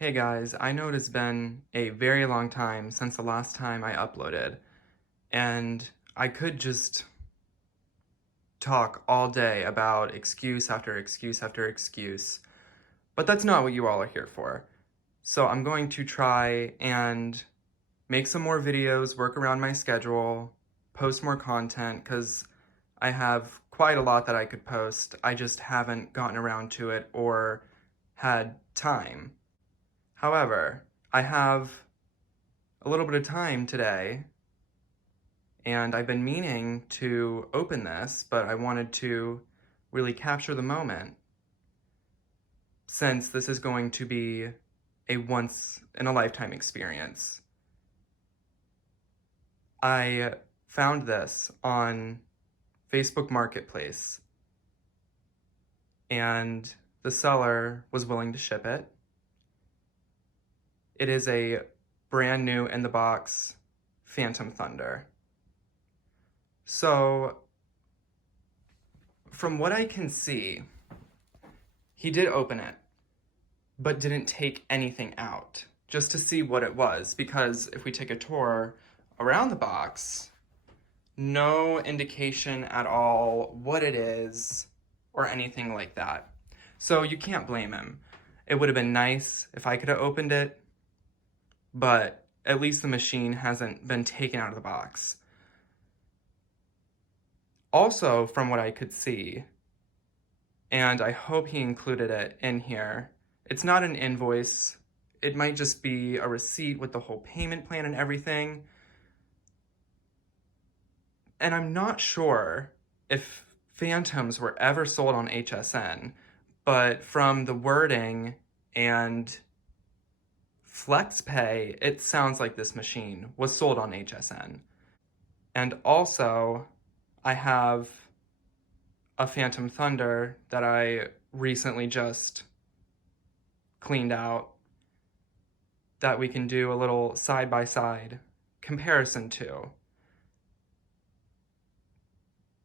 Hey guys, I know it has been a very long time since the last time I uploaded, and I could just talk all day about excuse after excuse after excuse, but that's not what you all are here for. So I'm going to try and make some more videos, work around my schedule, post more content, because I have quite a lot that I could post. I just haven't gotten around to it or had time. However, I have a little bit of time today, and I've been meaning to open this, but I wanted to really capture the moment since this is going to be a once in a lifetime experience. I found this on Facebook Marketplace, and the seller was willing to ship it. It is a brand new in the box Phantom Thunder. So, from what I can see, he did open it, but didn't take anything out, just to see what it was, because if we take a tour around the box, no indication at all what it is or anything like that. So you can't blame him. It would have been nice if I could have opened it, but at least the machine hasn't been taken out of the box. Also, from what I could see, and I hope he included it in here, it's not an invoice. It might just be a receipt with the whole payment plan and everything. And I'm not sure if Phantoms were ever sold on HSN, but from the wording and FlexPay, it sounds like this machine was sold on HSN. And also, I have a Phantom Thunder that I recently just cleaned out that we can do a little side-by-side comparison to.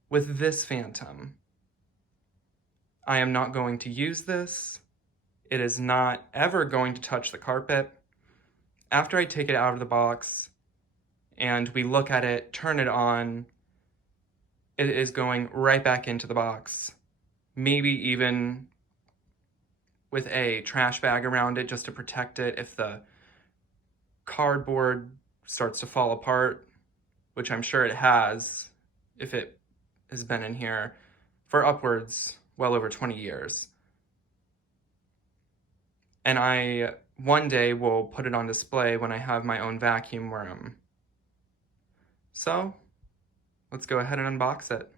With this Phantom, I am not going to use this. It is not ever going to touch the carpet. After I take it out of the box and we look at it, turn it on, it is going right back into the box. Maybe even with a trash bag around it just to protect it if the cardboard starts to fall apart, which I'm sure it has if it has been in here for upwards well over 20 years. And I one day will put it on display when I have my own vacuum room. So let's go ahead and unbox it.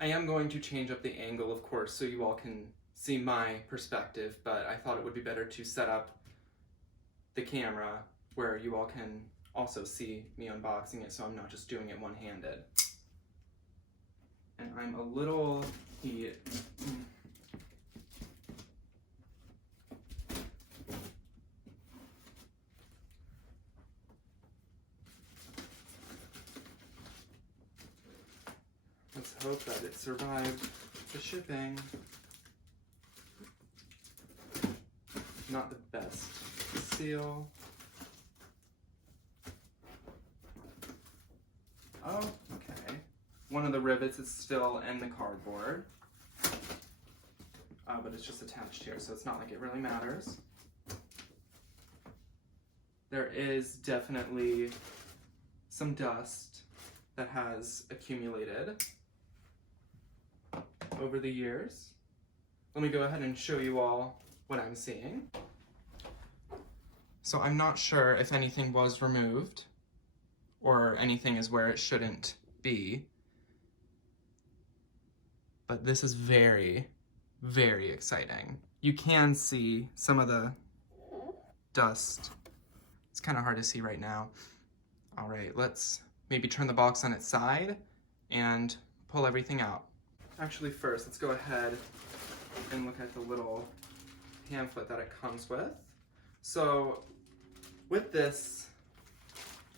I am going to change up the angle, of course, so you all can see my perspective, but I thought it would be better to set up the camera where you all can also see me unboxing it, so I'm not just doing it one-handed. And I'm a little heated. Let's hope that it survived the shipping. Not the best seal. Oh, okay. One of the rivets is still in the cardboard. But it's just attached here, so it's not like it really matters. There is definitely some dust that has accumulated over the years. Let me go ahead and show you all what I'm seeing. So I'm not sure if anything was removed or anything is where it shouldn't be, but this is very, very exciting. You can see some of the dust. It's kind of hard to see right now. All right, let's maybe turn the box on its side and pull everything out. Actually, first, let's go ahead and look at the little pamphlet that it comes with. So with this,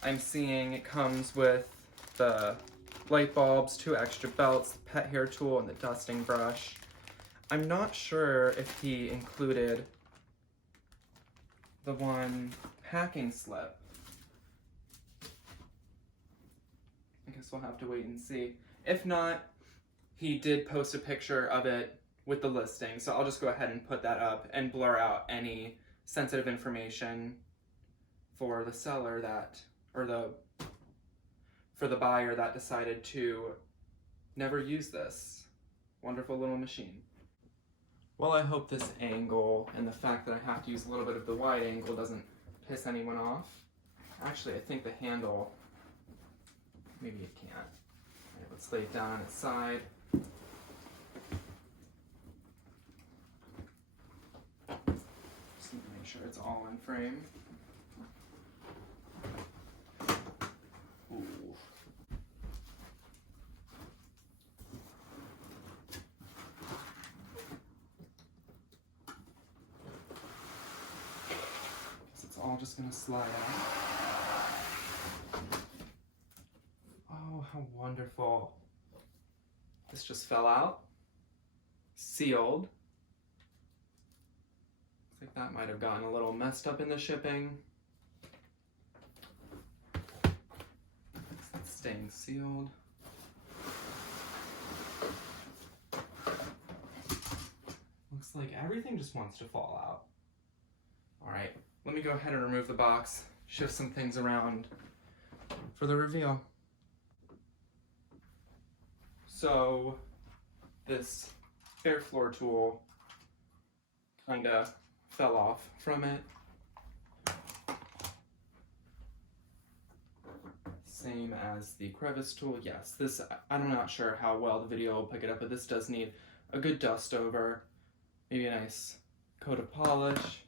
I'm seeing it comes with the light bulbs, 2 extra belts, the pet hair tool, and the dusting brush. I'm not sure if he included the one packing slip. I guess we'll have to wait and see. If not, he did post a picture of it with the listing, so I'll just go ahead and put that up and blur out any sensitive information for the seller that, or for the buyer that decided to never use this wonderful little machine. Well, I hope this angle and the fact that I have to use a little bit of the wide angle doesn't piss anyone off. Actually, I think the handle, maybe it can't. All right, let's lay it down on its side. Just need to make sure it's all in frame. Ooh. Guess it's all just gonna slide out. Oh, how wonderful. This just fell out. Sealed. Looks like that might have gotten a little messed up in the shipping. It's staying sealed. Looks like everything just wants to fall out. All right, let me go ahead and remove the box, shift some things around for the reveal. So this bare floor tool kind of fell off from it. Same as the crevice tool. Yes, this, I'm not sure how well the video will pick it up, but this does need a good dust over, maybe a nice coat of polish.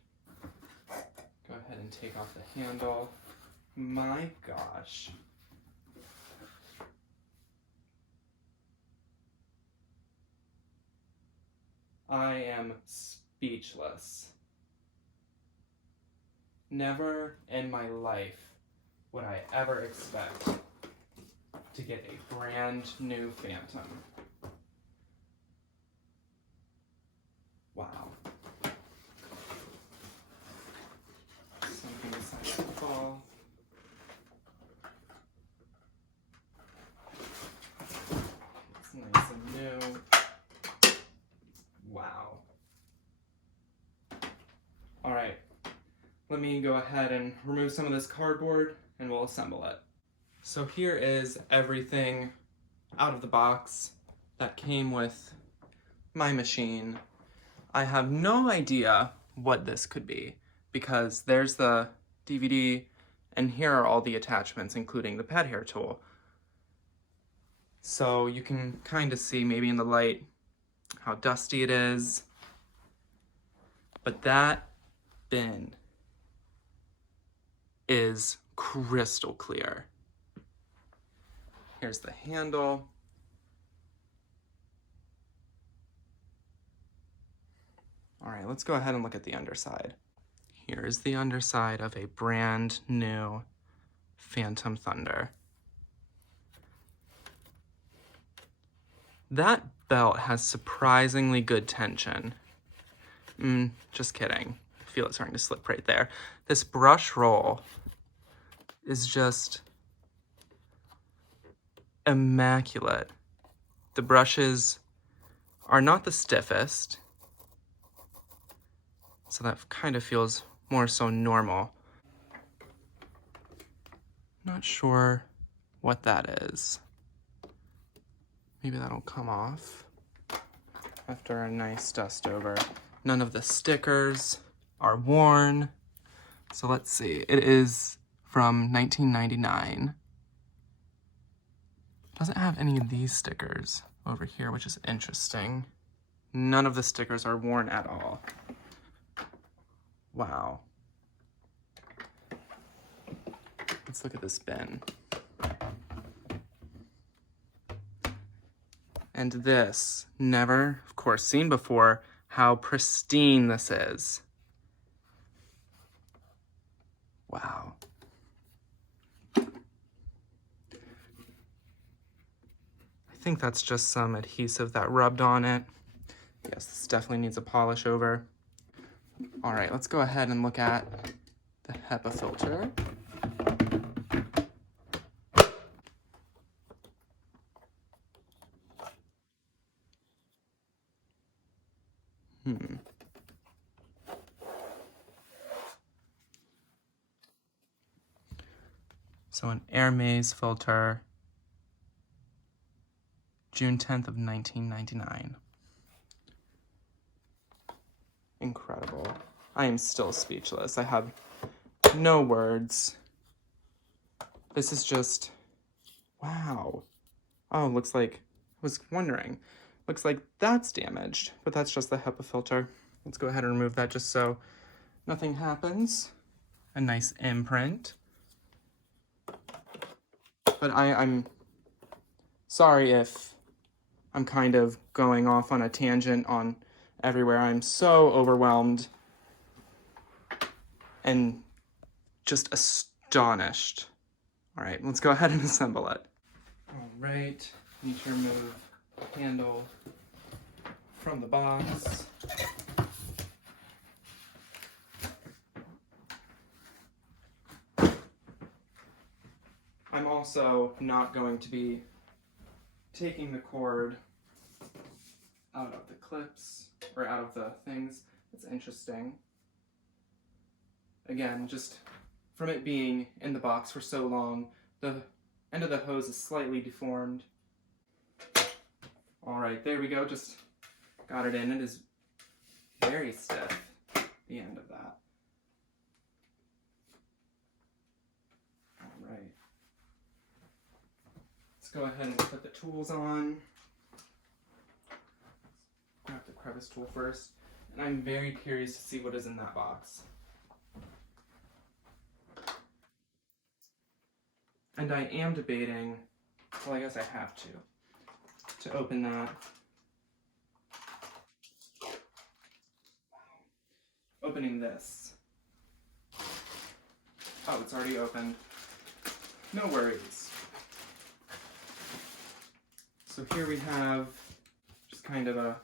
Go ahead and take off the handle. My gosh. I am speechless. Never in my life would I ever expect to get a brand new Fantom. Wow. Something decided to fall. It's nice and new. Wow. All right, let me go ahead and remove some of this cardboard and we'll assemble it. So here is everything out of the box that came with my machine. I have no idea what this could be because there's the DVD and here are all the attachments, including the pet hair tool. So you can kind of see maybe in the light how dusty it is, but that bin is crystal clear. Here's the handle. All right, let's go ahead and look at the underside. Here is the underside of a brand new Fantom Thunder. That belt has surprisingly good tension. Just kidding. I feel it starting to slip right there. This brush roll is just immaculate. The brushes are not the stiffest, so that kind of feels more so normal. Not sure what that is. Maybe that'll come off after a nice dust over. None of the stickers are worn. So let's see, it is from 1999. Doesn't have any of these stickers over here, which is interesting. None of the stickers are worn at all. Wow. Let's look at this bin. And this, never, of course, seen before, how pristine this is. Wow. I think that's just some adhesive that rubbed on it. Yes, this definitely needs a polish over. All right, let's go ahead and look at HEPA filter. So an air maze filter, June 10th of 1999. Incredible. I am still speechless. I have no words. This is just, wow. Oh, looks like, I was wondering. Looks like that's damaged, but that's just the HEPA filter. Let's go ahead and remove that just so nothing happens. A nice imprint. But I'm sorry if I'm kind of going off on a tangent on everywhere. I'm so overwhelmed and just astonished. All right, let's go ahead and assemble it. All right, need to remove the handle from the box. I'm also not going to be taking the cord out of the clips, or out of the things. It's interesting. Again, just from it being in the box for so long, the end of the hose is slightly deformed. All right, there we go, just got it in. It is very stiff, the end of that. All right. Let's go ahead and put the tools on. Grab the crevice tool first, and I'm very curious to see what is in that box. And I am debating, well, I guess I have to open that. Opening this. Oh, it's already opened. No worries. So here we have just kind of a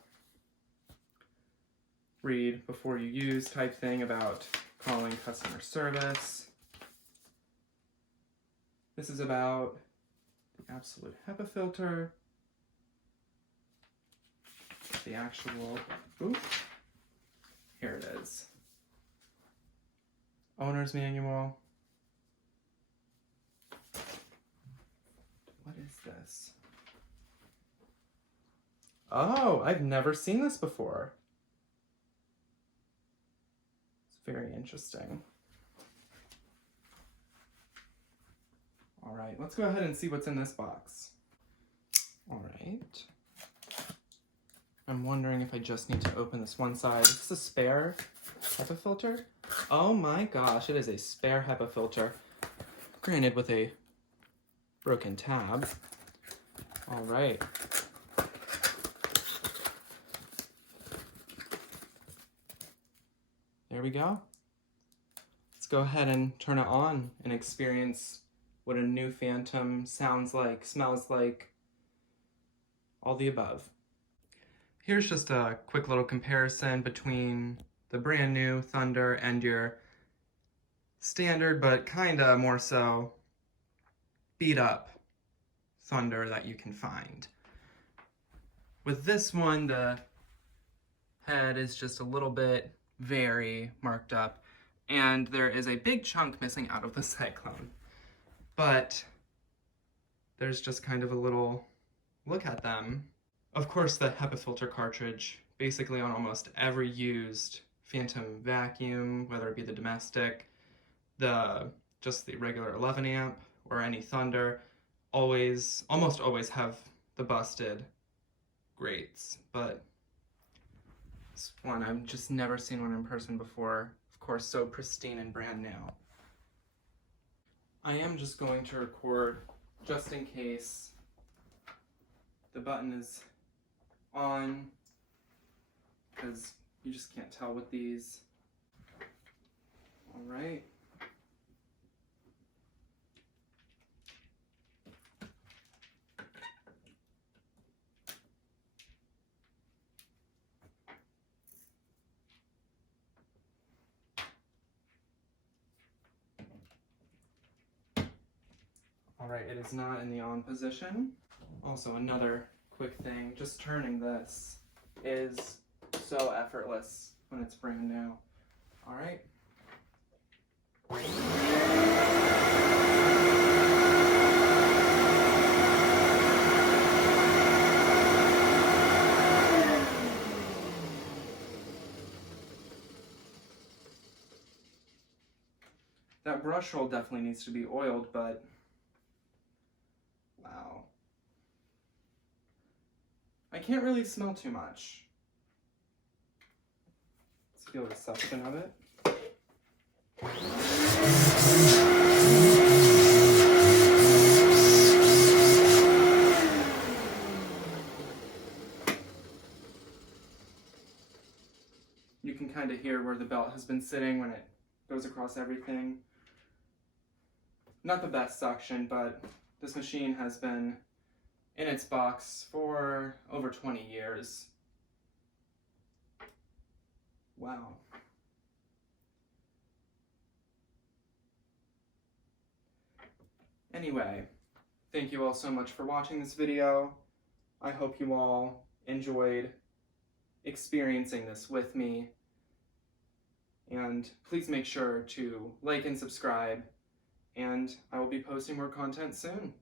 read before you use type thing about calling customer service. This is about the absolute HEPA filter. The actual, ooh, here it is. Owner's manual. What is this? Oh, I've never seen this before. It's very interesting. All right, let's go ahead and see what's in this box. All right. I'm wondering if I just need to open this one side. Is this a spare HEPA filter? Oh my gosh, it is a spare HEPA filter. Granted, with a broken tab. All right. There we go. Let's go ahead and turn it on and experience what a new Fantom sounds like, smells like, all the above. Here's just a quick little comparison between the brand new Thunder and your standard, but kinda more so beat up Thunder that you can find. With this one, the head is just a little bit very marked up, and there is a big chunk missing out of the cyclone. But there's just kind of a little look at them. Of course, the HEPA filter cartridge, basically on almost every used Fantom vacuum, whether it be the domestic, just the regular 11 amp, or any Thunder, almost always have the busted grates. But this one, I've just never seen one in person before. Of course, so pristine and brand new. I am just going to record just in case the button is on, because you just can't tell with these. All right. All right, it is not in the on position. Also, another quick thing, just turning this is so effortless when it's brand new. All right. That brush roll definitely needs to be oiled, but wow. I can't really smell too much. Let's feel the suction of it. You can kind of hear where the belt has been sitting when it goes across everything. Not the best suction, but this machine has been in its box for over 20 years. Wow. Anyway, thank you all so much for watching this video. I hope you all enjoyed experiencing this with me. And please make sure to like and subscribe, and I will be posting more content soon.